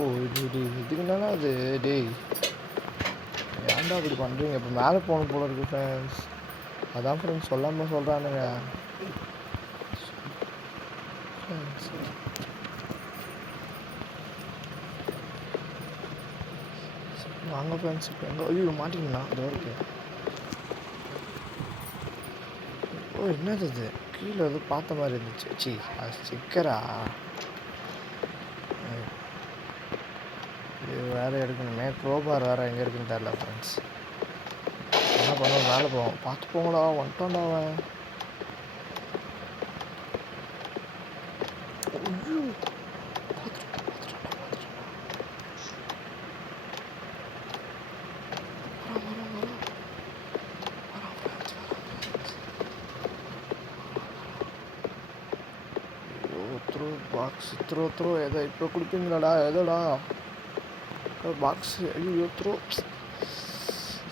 இதுக்குனால அது டேய் ஏன்டா அப்படி பண்ணுறீங்க? இப்போ மேலே போகணும் போல இருக்குது ஃப்ரெண்ட்ஸ். அதான் ஃப்ரெண்ட்ஸ் சொல்லாமல் சொல்கிறானுங்க ஃப்ரெண்ட்ஸ். வாங்க ஃப்ரெண்ட்ஸ். இப்போ எங்கே ஐயோ மாட்டிங்களா அது வரைக்கும்? ஓ என்னது இது கீழே எது பார்த்த மாதிரி இருந்துச்சு. சி அது ஸ்டிக்கரா? இது வேறு எடுக்கணுமே. க்ரோபார் வேறு எங்கே இருக்குன்னு தெரில ஃப்ரெண்ட்ஸ். என்ன பண்ணுவோம்? மேலே போவோம். பார்த்து போங்கடா வந்துட்டான்டா அவன். ஐயோ த்ரோ பாக்ஸ் த்ரோ எதை இப்போ கொடுப்பீங்களாடா? எதோடா பாக்ஸு? ஐயோ த்ரோ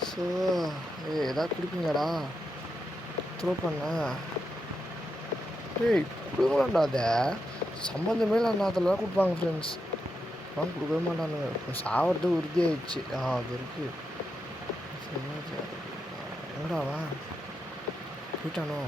ஸோ எதாவது கொடுப்பீங்களாடா? த்ரோ பண்ண டேய் கொடுக்கலாம்டா. அதை சம்மந்தமே இல்லை அதெல்லாம் கொடுப்பாங்க ஃப்ரெண்ட்ஸ். அதெல்லாம் கொடுக்கவே மாட்டானுங்க. இப்போ சாப்பிட்றது உறுதியாகிடுச்சு. அது இருக்குது. என்னடாவா போயிட்டானோ?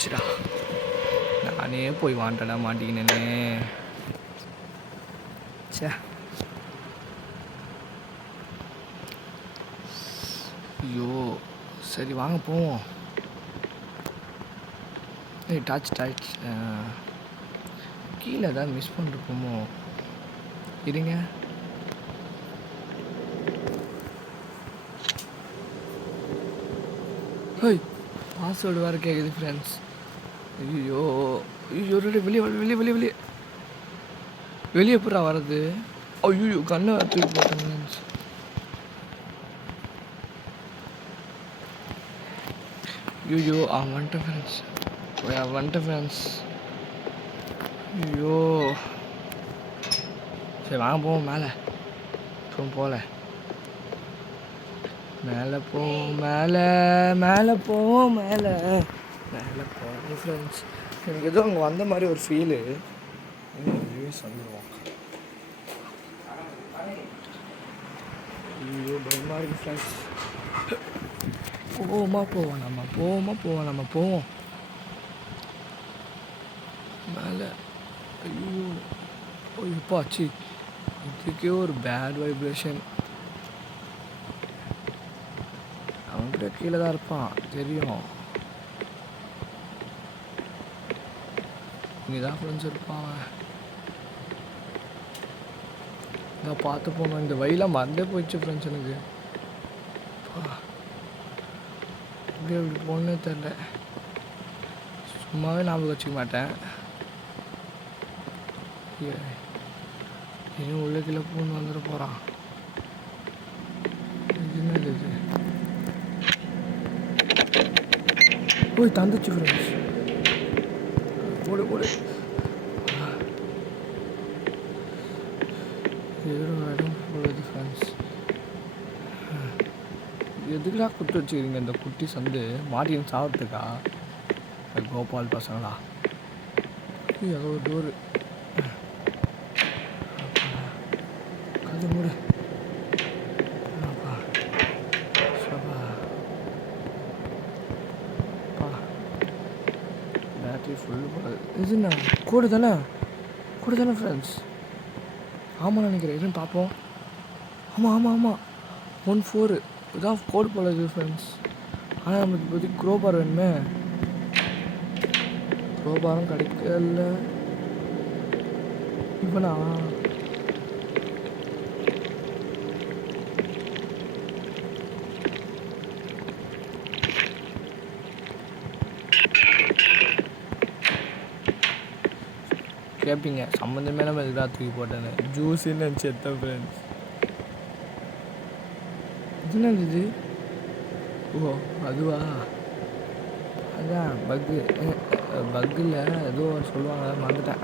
சரிடா நானே போய் வாண்டடா மாட்டிக்கினேனே. சே ஐயோ சரி வாங்க போவோம். டாச் கீழே ஏதாவது மிஸ் பண்ணிருப்போமோ? இருங்க. ஹோய் பாஸ்வேர்டு வேறு கேட்குது ஃப்ரெண்ட்ஸ். ஐயோ ஐயோ வெளியே வெளியே வெளியே வெளியே வெளியே எப்படா வர்றது? ஐயோ கண்ணை தூக்கி போட்டேன் ஃப்ரெண்ட்ஸ். ஐயோ வந்துட்டேன் ஃப்ரெண்ட்ஸ். வந்துட்டேன் ஃப்ரெண்ட்ஸ். ஐயோ சரி வாங்க போவோம் மேலே. அப்புறம் போகல மேலே போவோம். மேலே போவோம். மேலே போவோம் ஃப்ரெண்ட்ஸ். எனக்கு ஏதோ அங்கே வந்த மாதிரி ஒரு ஃபீலு. இன்னும் யூஸ் வந்துடுவோம். ஐயோ பயமாக இருக்குது ஃப்ரெண்ட்ஸ். நம்ம போவோம் மேலே. ஐயோ ஐயோப்பாச்சு இதுக்கே ஒரு பேட் வைப்ரேஷன். அவன்கிட்ட கீழே தான் இருப்பான் தெரியும். இங்கே தான் ஃப்ரெண்ட்ஸ் இருப்பான். நான் பார்த்து போனோம். இந்த வழியெலாம் மறந்தே போயிடுச்சு ஃப்ரெண்ட்ஸ் எனக்கு. இப்படி எப்படி போகணுன்னே தெரில. சும்மாவே ஞாபகம் வச்சுக்க மாட்டேன். இன்னும் உள்ள கீழே பூன்னு வந்துட போகிறான். என்னது இது? போய் தந்துச்சு ஃப்ரெண்ட்ஸ். போடு ஏதோ இடம் போடுது ஃப்ரெண்ட்ஸ். எதுக்குடா குட்டு வச்சுக்கிறீங்க இந்த குட்டி சந்து? மாட்டின்னு சாப்பிட்றதுக்கா கோபால் பசங்களா? ஏதோ ஒரு டோரு. கதை மூடு. பேட்ரி ஃபுல் போடுது. இதுண்ணா கூட தானே ஃப்ரெண்ட்ஸ்? ஆமாம் நினைக்கிறேன். இதுன்னு பார்ப்போம். ஆமாம் 14 இதுதான் கோடு போல இருக்குது ஃப்ரெண்ட்ஸ். ஆனால் நமக்கு இப்போதைக்கு க்ரோபார் வேணுமே. க்ரோபாரும் கிடைக்கல. இப்போனா கேட்பீங்க சம்மந்தமே நம்ம எதுக்காக தூக்கி போட்டேன்னு. ஜூஸுன்னு நினச்சி எடுத்தேன் ஃப்ரெண்ட்ஸ். இது இது? ஓ அதுவா? அதான் பக்கில் ஏதோ சொல்லுவாங்க மறந்துட்டேன்.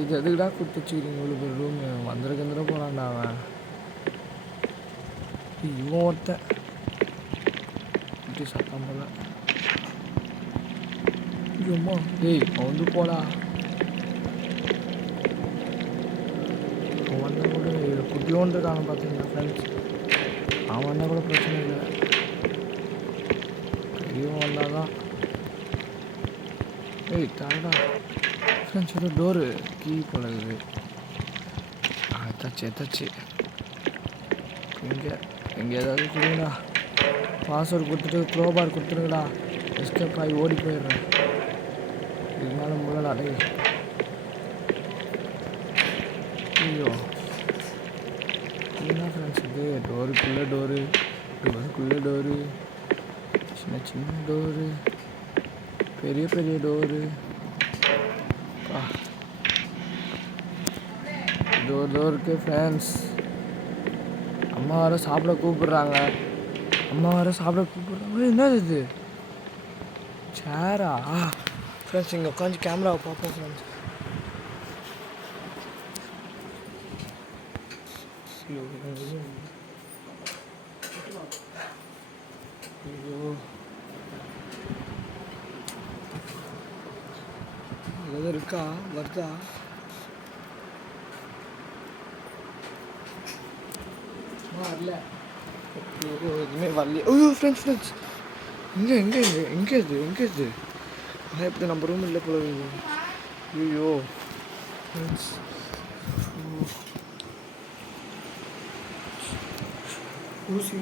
இது எதுக்குடா கொடுத்து வச்சுக்கிறீங்க இவ்வளோ பேர் ரூமு வந்துட போகிறான்டா அவன். இவன் ஒருத்தன் இப்படி சத்தம் போல. ஐயோம்மா டேய் அவன் வந்து போடா. அவன் வந்தால் கூட குட்டியோன்னு இருக்காங்க பார்த்தீங்களா ஃப்ரெண்ட்ஸ். அவன் வந்தால் கூட பிரச்சனை இல்லை, பெரியவன் வந்தால் தான். ஏய் தாடா ஃப்ரெண்ட்ஸ், ஏதோ டோரு கீ போல இருக்குது. எத்தாச்சு இங்கே ஏதாவது கொடுங்கடா. பாஸ்வேர்டு கொடுத்துட்டு க்ரோபார் கொடுத்துருங்கடா. எஸ்கேப் ஆகி ஓடி போயிடுறேன். இதுக்கு மேலே முள்ளடா டேய். ஐயோ என்ன ஃப்ரெண்ட்ஸ் இது, டோருக்குள்ளே டோரு சின்ன டோரு, பெரிய டோரு. டோருக்கு ஃப்ரெண்ட்ஸ். அம்மா வர சாப்பிட கூப்பிடுறாங்க. என்னது இது, சேரா ஃப்ரெண்ட்ஸ்? இங்கே உட்காந்து கேமராவை பார்ப்போம் ஃப்ரெண்ட்ஸ். ஐயோ ஏதாவது இருக்கா, வருதா? வரல, எதுவுமே வரலையே. ஐயோ ஃப்ரெண்ட்ஸ் எங்கே இது எப்படி நம்ம ரூம் இல்லை போல. ஐயோ ஃப்ரெண்ட்ஸ், ஊசி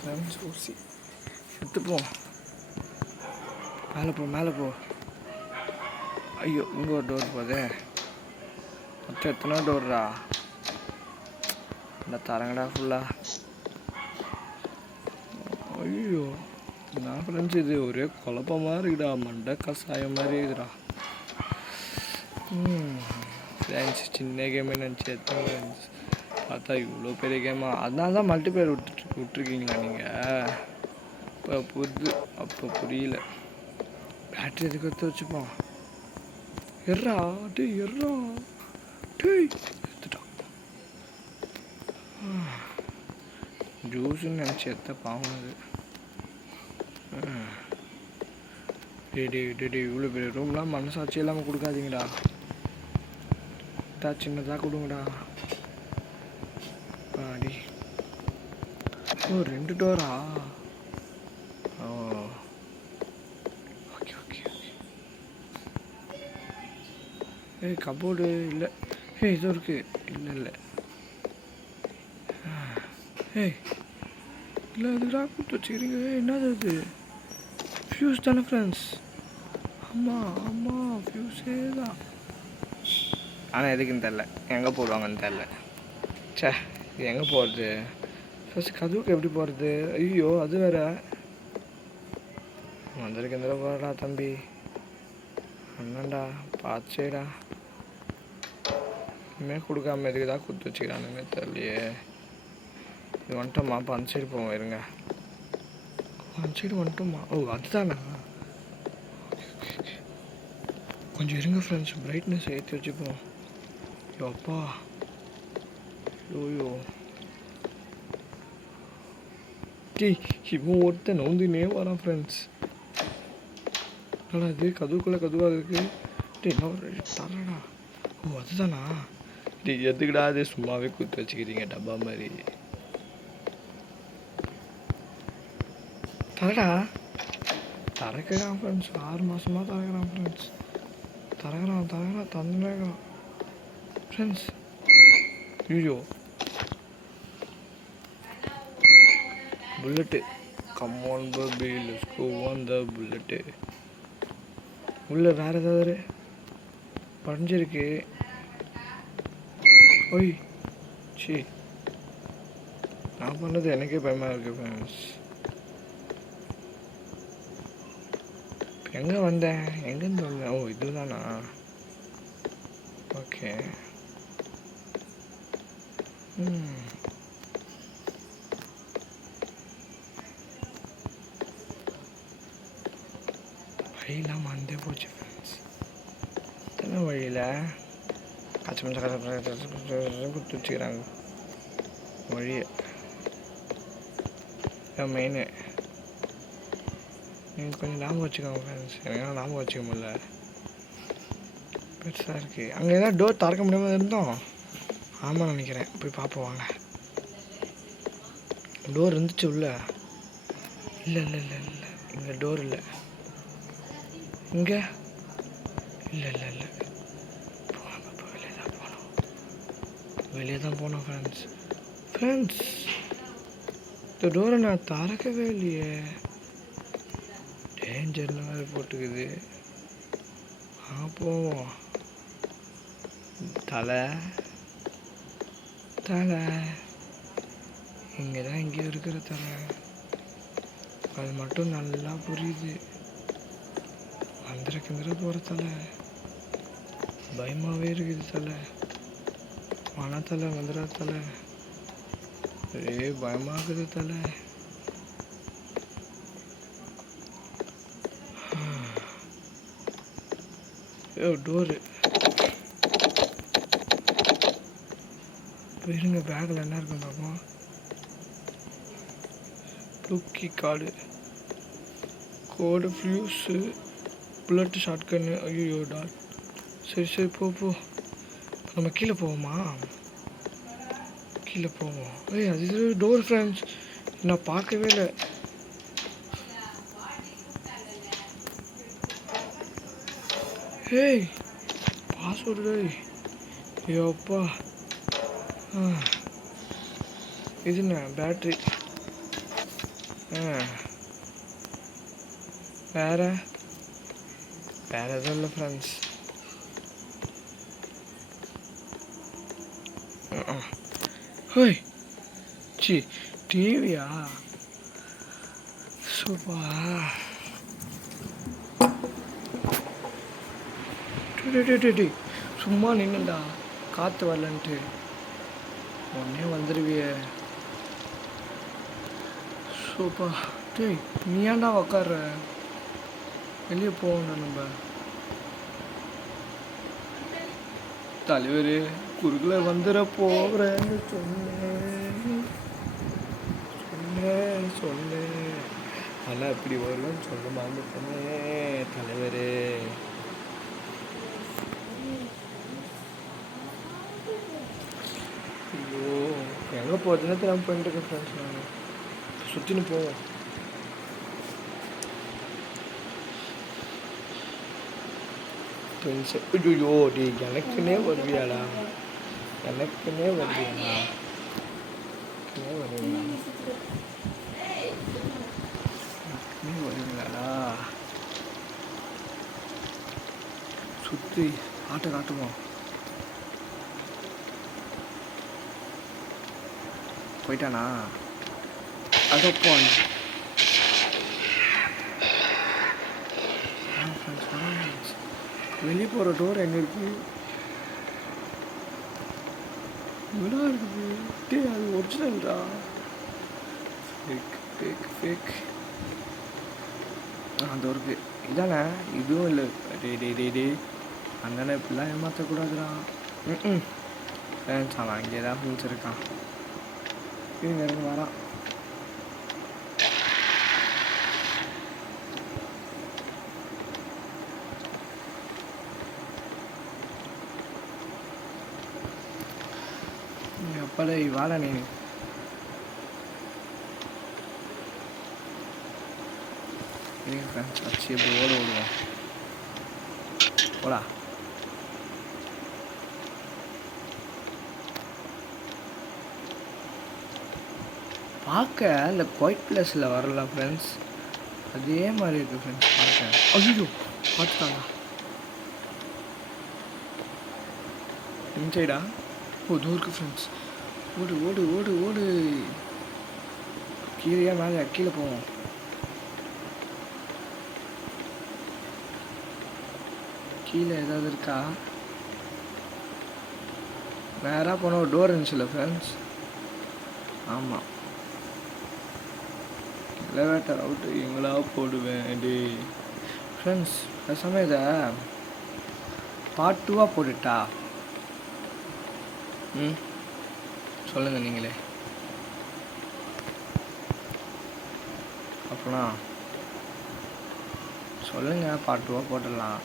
ஃப்ரெண்ட்ஸ், ஊசி எடுத்துப்போம். மேலே போ. ஐயோ இங்கே ஒரு டோர் போதே. மொத்தம் எத்தனை டோர்ரா? இந்த தரங்கடா ஃபுல்லாக. ஐயோ நான் ஃப்ரெண்ட்ஸ் இது ஒரே குழப்பமாக இருக்குடா, மண்டை கசாயம் மாதிரி இருக்குடா. ஃப்ரெண்ட்ஸ் சின்ன கேமே நினச்சி எத்தனை ஃப்ரெண்ட்ஸ் பார்த்தா இவ்வளோ பெரிய கேமா. அதனால தான் மல்டிப்ளேயர் விட்டுருக்கீங்களா நீங்கள்? அப்போ புரியல. பேட்டரி எதுக்கு எடுத்து வச்சுப்போம். எர்றா டேய் எடுத்துட்டான். ஜூஸுன்னு நினச்சி எடுத்த பாவம் அது. டே இவ்வளோ பெரிய ரூம்லாம் மனசாட்சி இல்லாமல் கொடுக்காதீங்கடா. சின்னதாக கொடுங்கடா. அடி ஓ 2 டோரா? ஓ ஓகே. ஏய் கபோர்டு இல்லை. இது இருக்கு. இல்லை இதுடா கொடுத்து வச்சுக்கிறீங்க. என்னது அது? ஃபியூஸ் தானே ஃப்ரெண்ட்ஸ்? ஆமாம் ஃபியூஸே தான். ஆனால் எதுக்குன்னு தெரில, எங்கே போடுவாங்கன்னு தெரில. சே இது எங்கே போகிறது? ஃபஸ்ட்டு கதவுக்கு எப்படி போகிறது? ஐயோ அது வேற. வந்திருக்கு எந்த போகிறடா தம்பி. அண்ணாண்டா பார்த்துடா. இனிமேல் கொடுக்காம எதுக்கு தான் கொடுத்து வச்சுக்கிறானுங்க தெரியலையே. இது வந்துட்டோமா? அப்போ அந்த சைடு போவோம். இருங்க, அந்த சைடு வந்துட்டோமா? ஓ அதுதானா? கொஞ்சம் இருங்க ஃப்ரெண்ட்ஸ், பிரைட்னஸ் ஏற்றி வச்சுப்போம். அப்பா ஐயோ டேய் இவன் ஒருத்தன் நோந்தினே வரான் ஃப்ரெண்ட்ஸ். என்னடா இது கதுவுக்குள்ளே கதுவாக இருக்குது. டேய் என்ன தரடா. ஓ அதுதானா? டேய் எதுக்குடா அது சும்மாவே குத்து வச்சுக்கிறீங்க டப்பா மாதிரி. தரடா தரக்கிறான் ஃப்ரெண்ட்ஸ். 6 மாதமாக தரக்கிறான் ஃப்ரெண்ட்ஸ். தரக்கிறான் தந்துக்கிறான் ஃப்ரெண்ட்ஸ். ஐயோ bullet. Come on baby let's go on the bullet. உள்ள வேறு ஏதாவது படைஞ்சிருக்கு. ஓய் சி நான் பண்ணது எனக்கே பயமாக இருக்குது ஃப்ரெண்ட்ஸ். எங்கே வந்தேன்? எங்கேருந்து வந்தேன்? ஓ இதுதானா? ஓகே. வழியெல்லாம் மறந்தே போச்சு ஃப்ரெண்ட்ஸ். காய்ச்சி மஞ்சள் கொடுத்து வச்சுக்கிறாங்க மொழியை மெயின். நீங்கள் கொஞ்சம் ஞாபகம் வச்சுக்கோங்க ஃப்ரெண்ட்ஸ், எனக்கு ஞாபகம் வச்சுக்க முடியல, பெருசாக இருக்குது. அங்கே ஏதாவது டோர் திறக்க முடியாமல் இருந்தோம். ஆமாம் நினைக்கிறேன், போய் பார்ப்போம் வாங்க. டோர் இருந்துச்சு உள்ள. இல்லை இல்லை இல்லை இல்லை, இங்கே டோர் இல்லை. இங்கே இல்லை இல்லை இல்லை, போவாங்க, இப்போ வெளியே தான் போனோம், வெளியே தான் போனோம் ஃப்ரெண்ட்ஸ். இந்த டோரை நான் திறக்கவே இல்லையே, டேஞ்சர்னு வேறு போட்டுக்குது. போவோம். தலை இங்கே தான் இங்கே இருக்கிற தலை, அது மட்டும் நல்லா புரியுது. வந்துட கிந்திர போகிற தலை, பயமாகவே இருக்குது தலை, மனத்தலை வந்துடா தலை, பயமாகுது தலை. டோரு இருங்க, பேக்கில் என்ன இருக்குன்னு பார்ப்போம். தூக்கி கோடு ஃப்யூஸு, புல்லட்டு, ஷார்ட்கன்னு. ஐயோ டாட். சரி போ. நம்ம கீழே போவோமா? கீழே போவோம். அது டோர் ஃப்ரெண்ட்ஸ், நான் பார்க்கவே இல்லை. பாஸ்வேர்டு. ஐயோப்பா, இது என்ன பேட்ரி? வேற எதுவும் இல்லை ஃப்ரெண்ட்ஸ். டிவியா? சூப்பா. சும்மா நின்னுடா, காற்று வரலன்ட்டு உடனே வந்துடுவியே. சூப்பா. நீ ஏன்டா உக்கார? வெளியே போகணும் நம்ம. தலைவர் குறுக்கில் வந்துட போகிறேன்னு சொன்னேன், ஆனால் இப்படி வருவேன்னு சொல்ல மறந்துட்டேனே தலைவர். ஐயோ, எங்கே போகிறதுன்னு தெரியாமல் போயிட்டு இருக்கேன் ஃப்ரெண்ட்ஸ். நான் சுற்றின்னு போவோம். ஐயோ எனக்குன்னே வருவியாடா, எனக்குன்னே வருவீங்களா? சுற்றி ஆட்டை காட்டுவோம். போயிட்டானா? அதப்போ வெளியே போகிற டோர் எங்கே இருக்குது? இவ்வளோ இருக்குது. அது ஒரிஜினல்டா, ஃபேக். அந்த ஒருக்கு இதானே? இதுவும் இல்லை. டே அண்ணனை இப்படிலாம் ஏமாற்றக்கூடாதுடா. ஃப்ரெண்ட்ஸ் அவன் அங்கே தான் ஃப்ரெண்ட்ஸ் இருக்கான். இங்கே வரான். எப்படா வாடா நீ? ஃப்ரெண்ட்ஸ் வச்சு எப்படி ஓடுவோம். போடா. பார்க்க இந்த குவைட் பிளேஸில் வரல ஃப்ரெண்ட்ஸ், அதே மாதிரி இருக்குது ஃப்ரெண்ட்ஸ் பார்க்க. ஐயோ பார்த்துட்டாங்க இன்சைடா. தூருக்கு ஃப்ரெண்ட்ஸ். ஓடு. கீழே போவோம். கீழே ஏதாவது இருக்கா? நேராக போன ஒரு டோர் இருந்துச்சுல்ல ஃப்ரெண்ட்ஸ். ஆமாம், எலவேட்டர் அவுட்டு எங்களா போடுவேன். டே ஃப்ரெண்ட்ஸ் பேசாமல் இதை பார்ட் 2 போட்டுட்டா? ம், சொல்லுங்கள் நீங்களே. அப்போனா சொல்லுங்கள், பார்ட் 2 போட்டுடலாம்.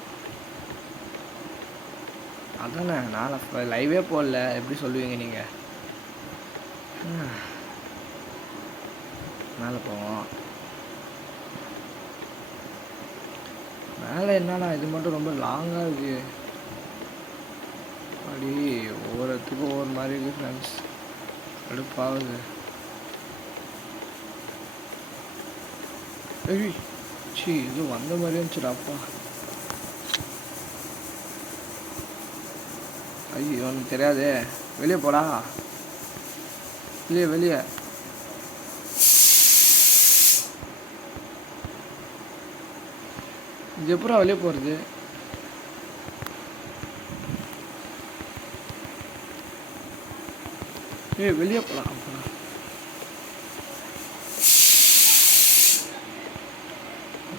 அதானே, நான் லைவே போடல, எப்படி சொல்லுவீங்க நீங்கள்? மேலே போவோம். மேலே என்னடா இது மட்டும் ரொம்ப லாங்காக இருக்குது. அப்படி ஒவ்வொருத்துக்கும் ஒவ்வொரு மாதிரி இருக்குது ஃப்ரெண்ட்ஸ். அடுப்பாகுது. ஏய் சி, இது வந்த மாதிரி இருந்துச்சுடாப்பா. ஐயோ உனக்கு தெரியாதே, வெளியே போடா. வெளியே வெளியே. இது எப்படா வெளியே போகிறது? ஏய் வெளியே போகலாம். அப்போனா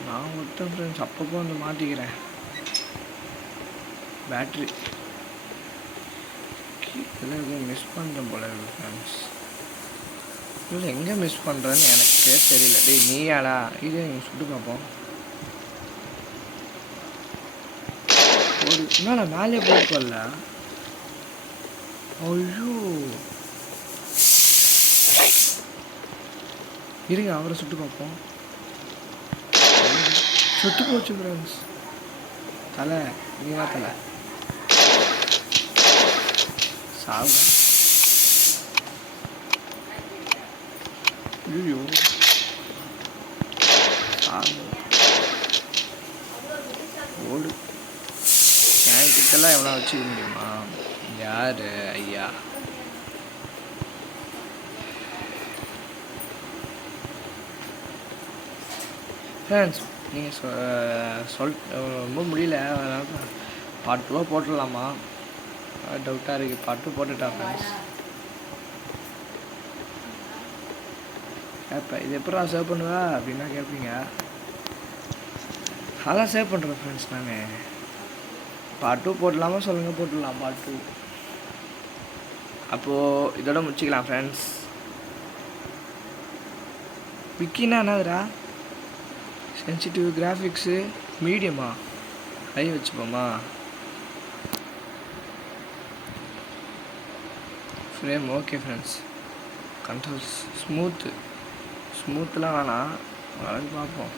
நான் மட்டும் ஃப்ரெண்ட்ஸ் அப்பப்போ வந்து மாட்டிக்கிறேன். பேட்ரி இதெல்லாம் எதுவும் மிஸ் பண்ணுறேன் போல இருக்கு ஃப்ரெண்ட்ஸ். இல்லை எங்கே மிஸ் பண்ணுறேன்னு எனக்கே தெரியல. டேய் நீயாடா? இதே நீங்கள் சுட்டு பார்ப்போம். என்னடா மேலே போய்க்கல? ஐயோ இருங்க, அவரை சுட்டு பார்ப்போம். சுட்டு போச்சு ஃப்ரெண்ட்ஸ். தலை நீவா தலை சாவு. ஐயோ சாவு. ஓடு. என் கிட்டலாம் எவ்வளோ வச்சுக்க முடியுமா? யார் ஐயா? ஃப்ரெண்ட்ஸ் நீங்கள் ரொம்ப முடியல, அதனால பார்ட் 2 போட்டுடலாமா? டவுட்டாக இருக்குது. பார்ட் 2 போட்டுட்டா ஃப்ரெண்ட்ஸ். இப்போ இது எப்படா சேவ் பண்ணுவா அப்படின்னா கேட்பீங்க. அதான் சேவ் பண்ணுறேன் ஃப்ரெண்ட்ஸ். நான் பார்ட் 2 போடலாமா சொல்லுங்கள், போட்டுடலாம் பார்ட் 2. அப்போது இதோட முடிச்சிக்கலாம் ஃப்ரெண்ட்ஸ். விக்கினா என்னதுடா? சென்சிட்டிவ் கிராஃபிக்ஸு மீடியமா ஹை வச்சுப்போமா? Frame okay friends. கண்ட்ரோல்ஸ் ஸ்மூத்லாம் வேணாம், வளர்ந்து பார்ப்போம்.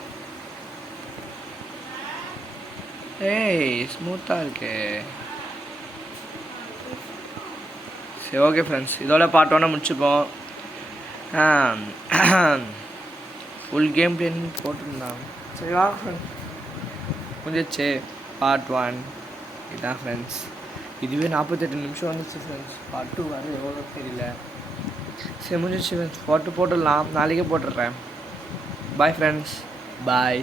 ஏய் ஸ்மூத்தாக இருக்கு. சரி ஓகே ஃப்ரெண்ட்ஸ், இதோட பார்ட் 1 முடிச்சுப்போம். ஃபுல் கேம் பிளேன் போட்டிருந்தாங்க. சரி வா ஃப்ரெண்ட்ஸ், முடிஞ்சிச்சு பார்ட் 1 இதுதான் ஃப்ரெண்ட்ஸ். இதுவே 48 நிமிஷம் வந்துச்சு ஃப்ரெண்ட்ஸ். பார்ட் 2 வர எவ்வளோ தெரியல. சரி முடிஞ்சிச்சு ஃப்ரெண்ட்ஸ். போட்டுடலாம், நாளைக்கே போட்டுடுறேன். பாய் ஃப்ரெண்ட்ஸ், பாய்.